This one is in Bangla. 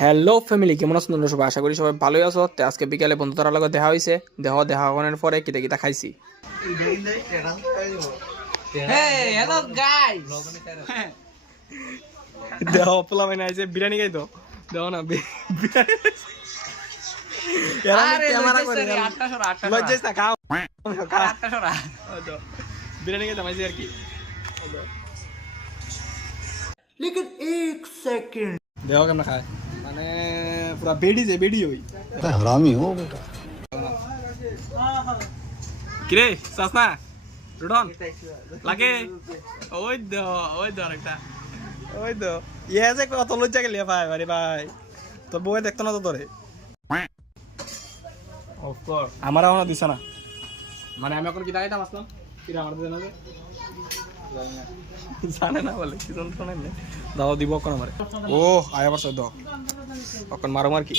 হ্যালো ফ্যামিলি, কেমন আছেন তোমরা সবাই? আশা করি সবাই ভালোই আছো। তো আজকে বিকালে বন্ধুদের লগে দেখা হয়েছে। দেখা করার পরে কিতা কিতা খাইছি। Hello guys. দেহ পোলা মানে আইছে বিরিয়ানি খাইতো। দেহ না বিরিয়ানি ক্যামেরা করে লজ্জাইছ না খাও। বিরিয়ানি খাইতাম আইছে আর কি। लेकिन एक सेकंड দেহ কেমন খায় মানে পুরা বেডি হই। हरामी हो बेटा। কিরে সাসনা রুডন লাগে ওই দো আরেকটা ওই দো ইয়ে যে কত লজ্জা গেলে ভাই আরে ভাই তোর বউয়ে দেখতো না তো তোরে অফকোর্স আমার এখনো দিছে না মানে আমি এখন কি দাঁড়াইতাম আসলাম কিরা আমার দিছে না যে জানে না বলে কি জন শোনেন দাও দিব কোন আমারে ও আয়া বছর দাও এখন মারো মার কি